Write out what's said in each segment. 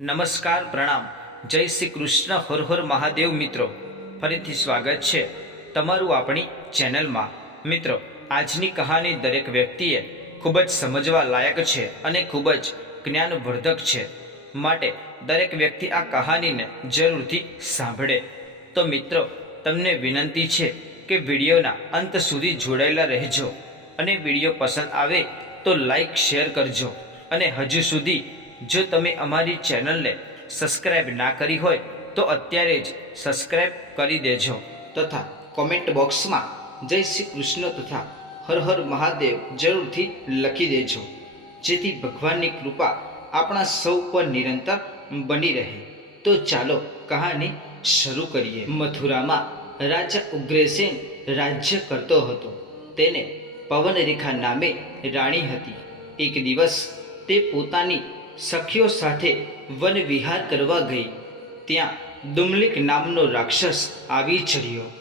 નમસ્કાર, પ્રણામ. જય શ્રી કૃષ્ણ, હર હર મહાદેવ મિત્રો. ફરીથી સ્વાગત છે તમારું આપણી ચેનલમાં. મિત્રો, આજની કહાની દરેક વ્યક્તિએ ખૂબ જ સમજવા લાયક છે અને ખૂબ જ જ્ઞાનવર્ધક છે. માટે દરેક વ્યક્તિ આ કહાનીને જરૂરથી સાંભળે. તો મિત્રો, તમને વિનંતી છે કે વિડીયોના અંત સુધી જોડાયેલા રહેજો. અને વીડિયો પસંદ આવે તો લાઈક, શેર કરજો. અને હજુ સુધી જો તમે અમારી ચેનલને સબસ્ક્રાઈબ ના કરી હોય, તો અત્યારે જ સબસ્ક્રાઈબ કરી દેજો. તથા કોમેન્ટ બોક્સમાં જય શ્રી કૃષ્ણ તથા હર હર મહાદેવ જરૂરથી લખી દેજો. જેથી ભગવાનની કૃપા આપણા સૌ પર નિરંતર બની રહે. તો ચાલો કહાની શરૂ કરીએ. મથુરામાં રાજા ઉગ્રસેન રાજ્ય કરતો હતો. તેને પવનરેખા નામે રાણી હતી. એક દિવસ તે પોતાની સખીઓ સાથે વન વિહાર કરવા ગઈ. ત્યાં દુમલિક નામનો રાક્ષસ આવી ચડ્યો.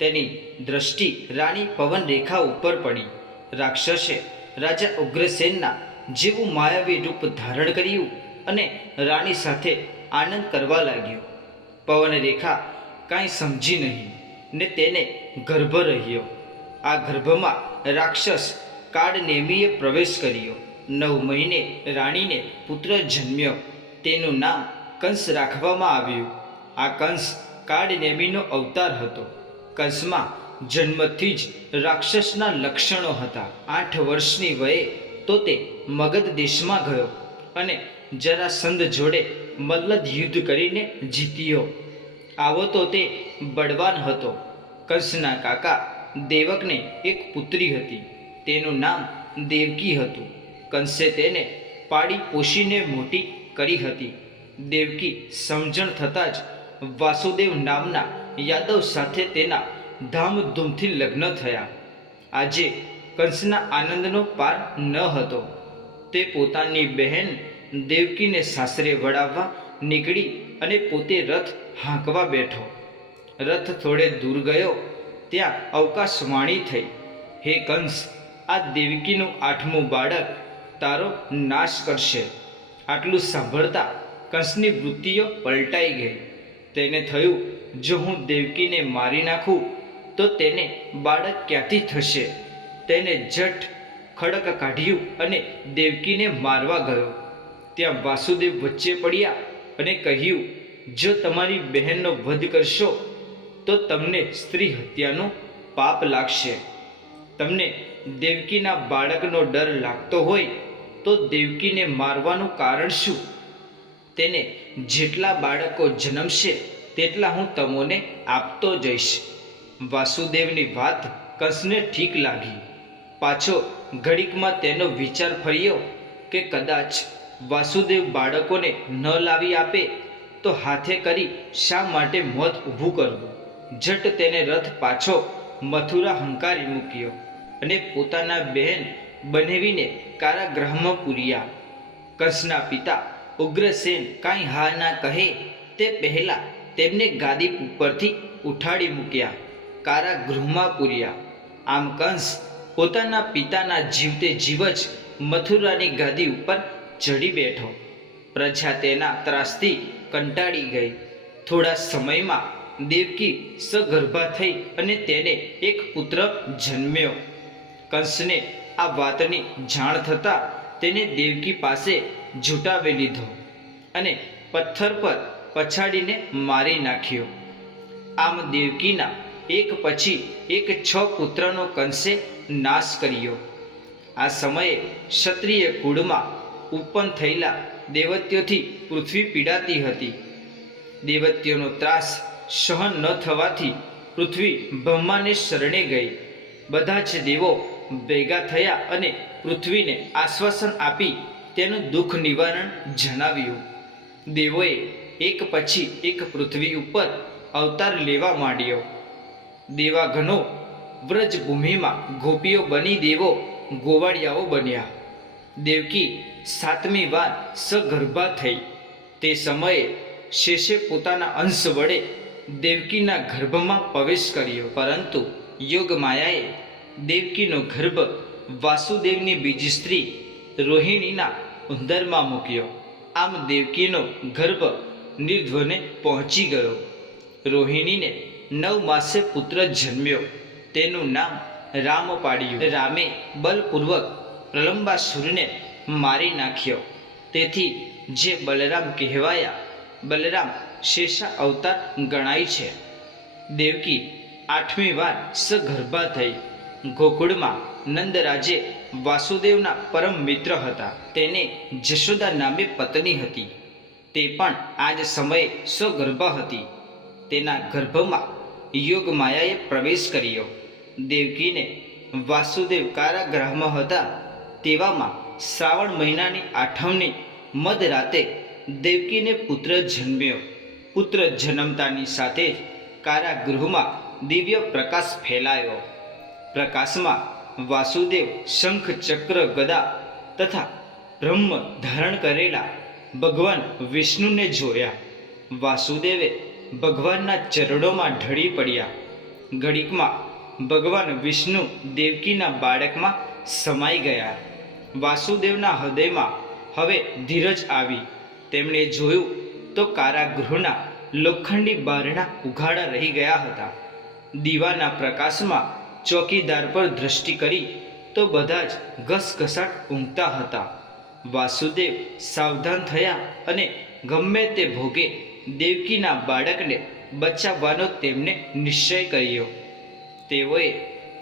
તેની દ્રષ્ટિ રાણી પવનરેખા ઉપર પડી. રાક્ષસે રાજા ઉગ્રસેનના જેવું માયાવી રૂપ ધારણ કર્યું અને રાણી સાથે આનંદ કરવા લાગ્યો. પવનરેખા કાંઈ સમજી નહીં ને તેને ગર્ભ રહ્યો. આ ગર્ભમાં રાક્ષસ કાળનેમીએ પ્રવેશ કર્યો. નવ મહિને રાણીને પુત્ર જન્મ્યો. તેનું નામ કંસ રાખવામાં આવ્યું. આ કંસ કાળનેમીનો અવતાર હતો. કંસમાં જન્મથી જ રાક્ષસના લક્ષણો હતા. આઠ વર્ષની વયે તો તે મગધ દેશમાં ગયો અને જરાસંધ જોડે મલ્લદ યુદ્ધ કરીને જીત્યો. આવો તો તે બળવાન હતો. કંસના કાકા દેવકને એક પુત્રી હતી. તેનું નામ દેવકી હતું. કંસે તેને પાડી પોષીને મોટી કરી હતી. દેવકી સમજણ થતાં જ વાસુદેવ નામના યાદવ સાથે તેના ધામધૂમથી લગ્ન થયા. આજે કંસના આનંદનો પાર ન હતો. તે પોતાની બહેન દેવકીને સાસરે વળાવવા નીકળી અને પોતે રથ હાંકવા બેઠો. રથ થોડે દૂર ગયો, ત્યાં અવકાશવાણી થઈ. હે કંસ, આ દેવકીનું આઠમું બાળક તારો નાશ કરશે. આટલું સાંભળતા કંસની વૃત્તિઓ પલટાઈ ગઈ. તેને થયું, જો હું દેવકીને મારી નાખું, તો તેને બાળક ક્યાંથી થશે? તેને જટ ખડક કાઢ્યું અને દેવકીને મારવા ગયો. ત્યાં વાસુદેવ વચ્ચે પડ્યા અને કહ્યું, જો તમારી બહેનનો વધ કરશો, તો તમને સ્ત્રી હત્યાનો પાપ લાગશે. તમને દેવકીના બાળકનો ડર લાગતો હોય તો દેવકીને મારવાનું કારણ શું? તેને જેટલા બાળકો જન્મશે, તેટલા હું તમોને આપતો જઈશ. વાસુદેવની વાત કંસને ઠીક લાગી. પાછો ઘડીકમાં તેનો વિચાર ફર્યો કે કદાચ વાસુદેવ બાળકોને ન લાવી આપે, તો હાથે કરી શા માટે મોત ઊભું કરવું? જટ તેને રથ પાછો મથુરા હંકારી મૂક્યો અને પોતાના બહેન બનેવીને કારાગ્રહમાં પૂર્યા. કંસના પિતા ઉગ્રસેન કાંઈ હા ના કહે તે પહેલા તેમને ગાદી ઉપરથી ઉઠાડી મૂક્યા. કારાગૃહમાં પૂર્યા. આમ કંસ પોતાના પિતાના જીવતે જીવ જ મથુરાની ગાદી ઉપર ચડી બેઠો. પ્રજા તેના ત્રાસથી કંટાળી ગઈ. થોડા સમયમાં દેવકી સગર્ભા થઈ અને તેને એક પુત્ર જન્મ્યો. કંસને આ વાતની જાણ થતાં તેને દેવકી પાસે ઝૂંટાવી લીધો અને પથ્થર પર પછાડીને મારી નાખ્યો. આમ દેવકીના એક પછી એક છ પુત્રનો કંસે નાશ કર્યો. આ સમયે ક્ષત્રિય કુળમાં ઉત્પન્ન થયેલા દેવત્યોથી પૃથ્વી પીડાતી હતી. દેવત્યોનો ત્રાસ સહન ન થવાથી પૃથ્વી બ્રહ્માને શરણે ગઈ. બધા જ દેવો ભેગા થયા અને પૃથ્વીને આશ્વાસન આપી તેનું દુઃખ નિવારણ જણાવ્યું. દેવોએ એક પછી એક પૃથ્વી ઉપર અવતાર લેવા માંડ્યો. દેવાઘનો વ્રજભૂમિમાં ગોપીઓ બની દેવો ગોવાળિયાઓ બન્યા. દેવકી સાતમી વાર સગર્ભા થઈ. તે સમયે શેષે પોતાના અંશ વડે દેવકીના ગર્ભમાં પ્રવેશ કર્યો, પરંતુ યોગ માયાએ દેવકીનો ગર્ભ વાસુદેવની બીજી સ્ત્રી રોહિણીના ઉંદરમાં મૂક્યો. આમ દેવકીનો ગર્ભ નિર્ધ્વને પહોંચી ગયો. રોહિણીને નવ માસે પુત્ર જન્મ્યો. તેનું નામ રામ પાડ્યું. રામે બલપૂર્વક પ્રલંબાસુરને મારી નાખ્યો. તેથી જે બલરામ કહેવાયા, બલરામ શેષા અવતાર ગણાય છે. દેવકી આઠમી વાર સગર્ભા થઈ. ગોકુળમાં નંદરાજે વાસુદેવના પરમ મિત્ર હતા. તેને જશોદા નામે પત્ની હતી. તે પણ આ જ સમયે સ્વગર્ભ હતી. તેના ગર્ભમાં યોગ માયાએ પ્રવેશ કર્યો. દેવકીને વાસુદેવ કારાગ્રહમાં હતા તેવામાં શ્રાવણ મહિનાની આઠમની મધરાતે દેવકીને પુત્ર જન્મ્યો. પુત્ર જન્મતાની સાથે જ કારાગૃહમાં દિવ્ય પ્રકાશ ફેલાયો. પ્રકાશમાં વાસુદેવ, શંખ, ચક્ર, ગદા તથા બ્રહ્મ ધારણ કરેલા ભગવાન વિષ્ણુને જોયા. વાસુદેવે ભગવાનના ચરણોમાં ઢળી પડ્યા. ઘડીકમાં ભગવાન વિષ્ણુ દેવકીના બાળકમાં સમાઈ ગયા. વાસુદેવના હૃદયમાં હવે ધીરજ આવી. તેમણે જોયું તો કારાગૃહના લોખંડી બારણા ઉઘાડા રહી ગયા હતા. દીવાના પ્રકાશમાં ચોકીદાર પર દ્રષ્ટિ કરી તો બધા જ ઘસઘસાટ ઊંઘતા હતા. વાસુદેવ સાવધાન થયા અને ગમે તે ભોગે દેવકીના બાળકને બચાવવાનો તેમને નિશ્ચય કર્યો. તેઓએ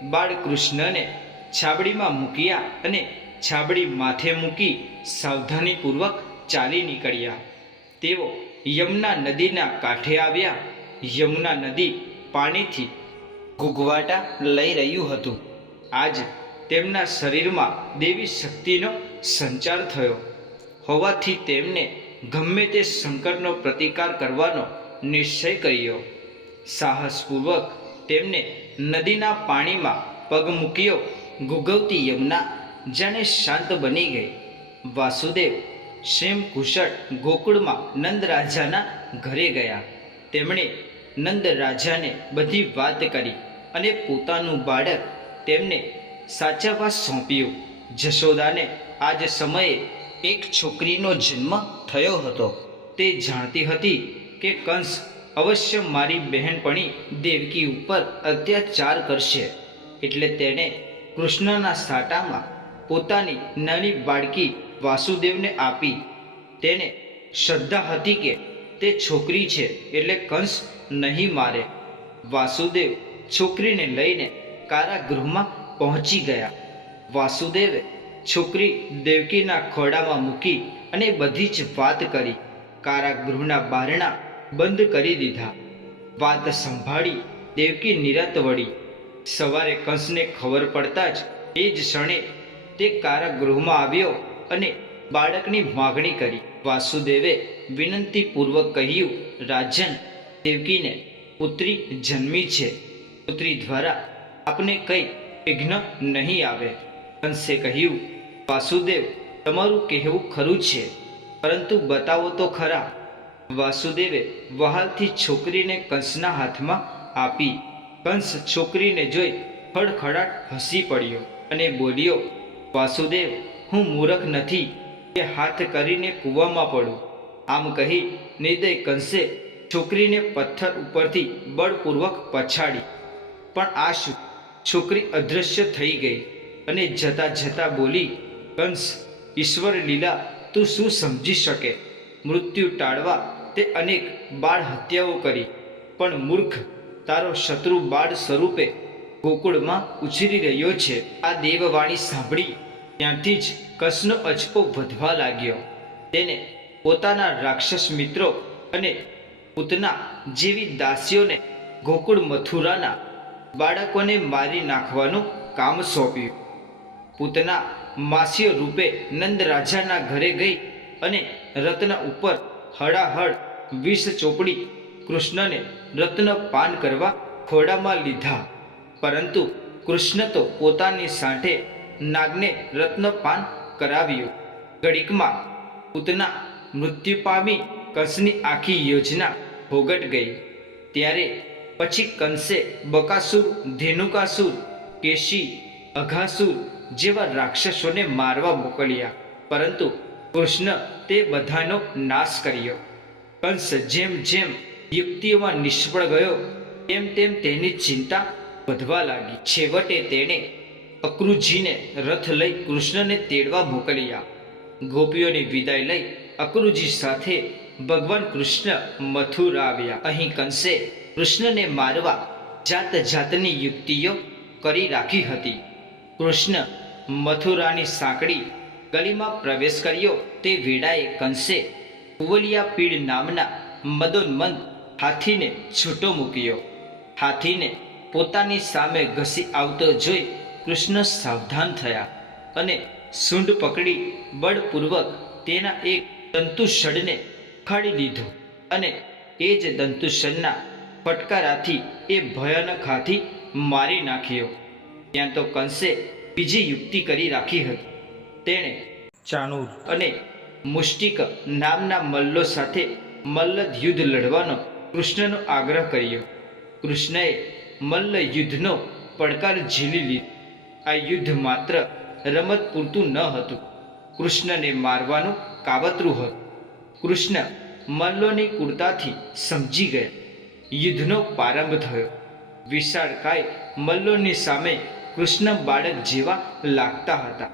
બાળકૃષ્ણને છાબડીમાં મૂક્યા અને છાબડી માથે મૂકી સાવધાનીપૂર્વક ચાલી નીકળ્યા. તેઓ યમુના નદીના કાંઠે આવ્યા. યમુના નદી પાણીથી ગુગવાટા લઈ રહ્યું હતું. આજ તેમના શરીરમાં દેવી શક્તિનો સંચાર થયો. હોવાથી તેમને ગમે તે સંકટનો પ્રતિકાર કરવાનો નિશ્ચય કર્યો. સાહસપૂર્વક તેમને નદીના પાણીમાં પગ મૂક્યો ગુગવતી યમુના જાણે શાંત બની ગઈ. વાસુદેવ શેમ કુશળ ગોકુળમાં નંદ રાજાના ઘરે ગયા. તેમણે નંદ રાજાને બધી વાત કરી અને પોતાનું બાળક તેમને સાચવવા સોંપ્યું. જશોદાને આ જ સમયે એક છોકરીનો જન્મ થયો હતો. તે જાણતી હતી કે કંસ અવશ્ય મારી બહેનપણી દેવકી ઉપર અત્યાચાર કરશે. એટલે તેણે કૃષ્ણના સાટામાં પોતાની નાની બાળકી વાસુદેવને આપી. તેને શ્રદ્ધા હતી કે તે છોકરી છે એટલે કંસ નહીં મારે. વાસુદેવ છોકરીને લઈને કારાગૃહમાં પહોંચી ગયા. વાસુદેવે છોકરી દેવકીના ખોડામાં મૂકી અને બધી જ વાત કરી. કારાગૃહના બારણા બંધ કરી દીધા. વાત સંભાળી દેવકી નિરાત વળી. સવારે કંસને ખબર પડતા જ એ જ ક્ષણે તે કારાગૃહમાં આવ્યો અને બાળકની માગણી કરી. વાસુદેવે વિનંતીપૂર્વક કહ્યું, રાજન, દેવકીને પુત્રી જન્મી છે. પુત્રી દ્વારા આપને કંઈ વિઘ્ન નહીં આવે. કંસે કહ્યું, વાસુદેવ, તમારું કહેવું ખરું છે, પરંતુ બતાવો તો ખરા. વાસુદેવે વહાલથી છોકરીને કંસના હાથમાં આપી. કંસ છોકરીને જોઈ ખડખડાટ હસી પડ્યો અને બોલ્યો, વાસુદેવ, હું મૂરખ નથી. હાથ કરીને કૂવામાં પડું આમ કહી નિર્દય કંસે છોકરીને પથ્થર ઉપરથી બળપૂર્વક પછાડી. પણ આ છોકરી અદૃશ્ય થઈ ગઈ અને જતા જતા બોલી, કંસ, ઈશ્વર લીલા, તું શું સમજી શકે? મૃત્યુ ટાળવા તે અનેક બાળ હત્યાઓ કરી. પણ મૂર્ખ, તારો શત્રુ બાળ સ્વરૂપે ગોકુળમાં ઉછરી રહ્યો છે. આ દેવવાણી સાંભળી ત્યાંથી જ કસનો અજપો વધવા લાગ્યો. તેને પોતાના રાક્ષસ મિત્રો અને પૂતના જેવી દાસીઓને ગોકુળ મથુરાના બાળકોને મારી નાખવાનું કામ સોંપ્યું. પૂતના માસીઓ રૂપે નંદ રાજાના ઘરે ગઈ અને રત્ન ઉપર હળાહળ વિષ ચોપડી કૃષ્ણને રત્ન પાન કરવા ખોડામાં લીધા. પરંતુ કૃષ્ણ તો પોતાની સાંઠે નાગને રત્નપાન કરાવ્યું. ઘડીકમાં પૂતના મૃત્યુ પામી કંસની આખી યોજના ભોગટ ગઈ. ત્યારે પછી કંસે બકાસુર, ધેનુકાસુર, કેશી, અઘાસુર જેવા રાક્ષસોને મારવા મોકલ્યા. પરંતુ કૃષ્ણ તે બધાનો નાશ કર્યો. કંસ જેમ જેમ યુક્તિઓમાં નિષ્ફળ ગયો, તેમ તેમ તેની ચિંતા વધવા લાગી. છેવટે તેણે અક્રુજીને રથ લઈ કૃષ્ણને તેડવા મોકલ્યા. ગોપીઓની વિદાય લઈ અક્રુજી સાથે ભગવાન કૃષ્ણ મથુરા આવ્યા. અહીં કંસે કૃષ્ણને મારવા જાત જાતની યુક્તિઓ કરી રાખી હતી. કૃષ્ણ મથુરાની સાંકડી ગલીમાં પ્રવેશ કર્યો. તે વેળાએ કંસે કુવલિયા પીડ નામના મદોન્મંદ હાથીને છૂટો મૂક્યો. હાથીને પોતાની સામે ઘસી આવતો જોઈ કૃષ્ણ સાવધાન થયા અને સૂંઢ પકડી બળપૂર્વક તેના એક દંતુષડને ઉખાડી દીધો અને એ જ દંતુષડના ફટકારાથી એ ભયાનક હાથી મારી નાખ્યો. ત્યાં તો કંસે બીજી યુક્તિ કરી રાખી હતી. તેણે ચાણૂર અને મુષ્ટિક નામના મલ્લો સાથે મલ્લદ યુદ્ધ લડવાનો કૃષ્ણનો આગ્રહ કર્યો. કૃષ્ણએ મલ્લ યુદ્ધનો પડકાર ઝીલી લીધો. આ યુદ્ધ માત્ર રમત પૂરતું ન હતું. કૃષ્ણને મારવાનું કાવતરું હતું. કૃષ્ણ મલ્લોની કુર્તાથી સમજી ગયા. યુદ્ધનો પ્રારંભ થયો. વિશાળકાય મલ્લોની સામે કૃષ્ણ બાળક જેવા લાગતા હતા.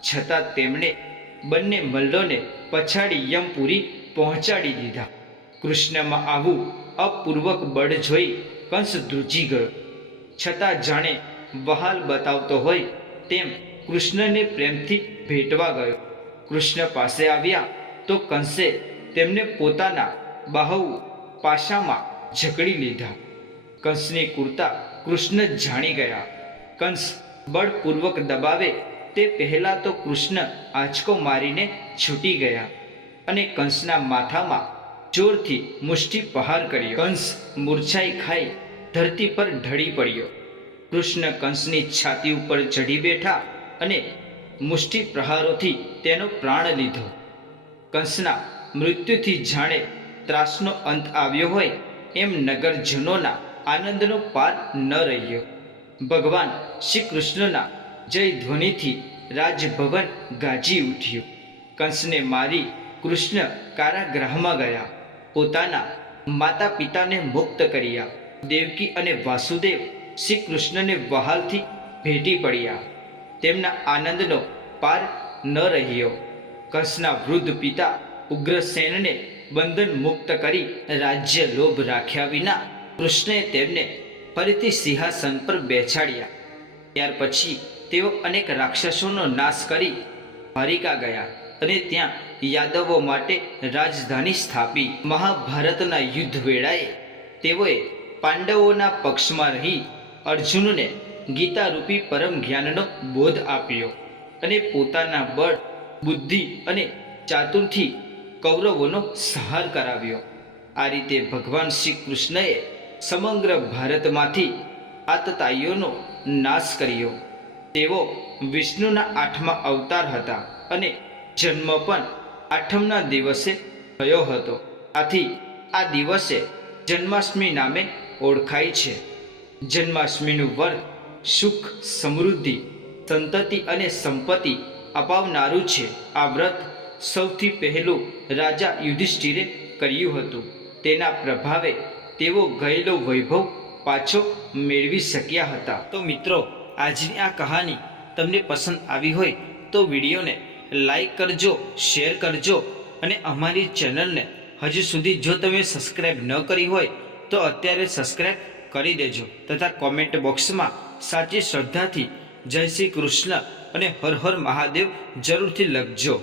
છતાં તેમણે બંને મલ્લોને પછાડી યમપુરી પહોંચાડી દીધા. કૃષ્ણમાં આવું અપૂર્વક બળ જોઈ કંસ ધ્રુજી ગયો. છતાં જાણે વહાલ બતાવતો હોય તેમ કૃષ્ણને પ્રેમથી ભેટવા ગયો. કૃષ્ણ પાસે આવ્યા તો કંસે તેમને પોતાના બાહુ પાશામાં જકડી લીધા. કંસની કુર્તા કૃષ્ણ જાણી ગયા. કંસ બળપૂર્વક દબાવે તે પહેલા તો કૃષ્ણ આંચકો મારીને છૂટી ગયા અને કંસના માથામાં જોરથી મુષ્ટિ પહાર કર્યો. કંસ મૂર્છાઈ ખાઈ ધરતી પર ઢળી પડ્યો. કૃષ્ણ કંસની છાતી ઉપર ચઢી બેઠા અને મુષ્ટિ પ્રહારોથી તેનો પ્રાણ લીધો. કંસના મૃત્યુથી જાણે ત્રાસનો અંત આવ્યો હોય એમ નગરજનોના આનંદનો પાર ન રહ્યો. ભગવાન શ્રી કૃષ્ણના જય ધ્વનિથી રાજભવન ગાજી ઉઠ્યું. કંસને મારી કૃષ્ણ કારાગૃહમાં ગયા. પોતાના માતા પિતાને મુક્ત કર્યા. દેવકી અને વાસુદેવ શ્રી કૃષ્ણને વહાલથી ભેટી પડ્યા. તેમના આનંદનો પાર ન રહ્યો. કંસના વૃદ્ધ પિતા ઉગ્રસેનને બંધન મુક્ત કરી રાજ્ય લોભ રાખ્યા વિના કૃષ્ણએ તેમને ફરીથી સિંહાસન પર બેસાડ્યા. ત્યાર પછી તેઓ અનેક રાક્ષસોનો નાશ કરી હરિકા ગયા અને ત્યાં યાદવો માટે રાજધાની સ્થાપી. મહાભારતના યુદ્ધ વેળાએ તેઓએ પાંડવોના પક્ષમાં રહી અર્જુનને ગીતારૂપી પરમ જ્ઞાનનો બોધ આપ્યો અને પોતાના બળ, બુદ્ધિ અને ચાતુરથી કૌરવોનો સહાર કરાવ્યો. આ રીતે ભગવાન શ્રી કૃષ્ણએ સમગ્ર ભારતમાંથી આતતાઈઓનો નાશ કર્યો. તેઓ વિષ્ણુના આઠમા અવતાર હતા અને જન્મ પણ આઠમના દિવસે થયો હતો. આથી આ દિવસે જન્માષ્ટમી નામે ઓળખાય છે. જન્માષ્ટમીનું વ્રત, સુખ, સમૃદ્ધિ, સંતતિ અને સંપત્તિ અપાવનારું છે. આ વ્રત સૌથી પહેલું રાજા યુધિષ્ઠિરે કર્યું હતું. તેના પ્રભાવે તેઓ ગયેલો વૈભવ પાછો મેળવી શક્યા હતા. તો મિત્રો, આજની આ કહાની તમને પસંદ આવી હોય તો વિડીયોને લાઈક કરજો, શેર કરજો અને અમારી ચેનલને હજુ સુધી જો તમે સબસ્ક્રાઈબ ન કરી હોય તો અત્યારે સબસ્ક્રાઈબ કરી દેજો તથા કોમેન્ટ બોક્સમાં સાચી શ્રદ્ધાથી જય શ્રી કૃષ્ણ અને હર હર મહાદેવ જરૂરથી લખજો.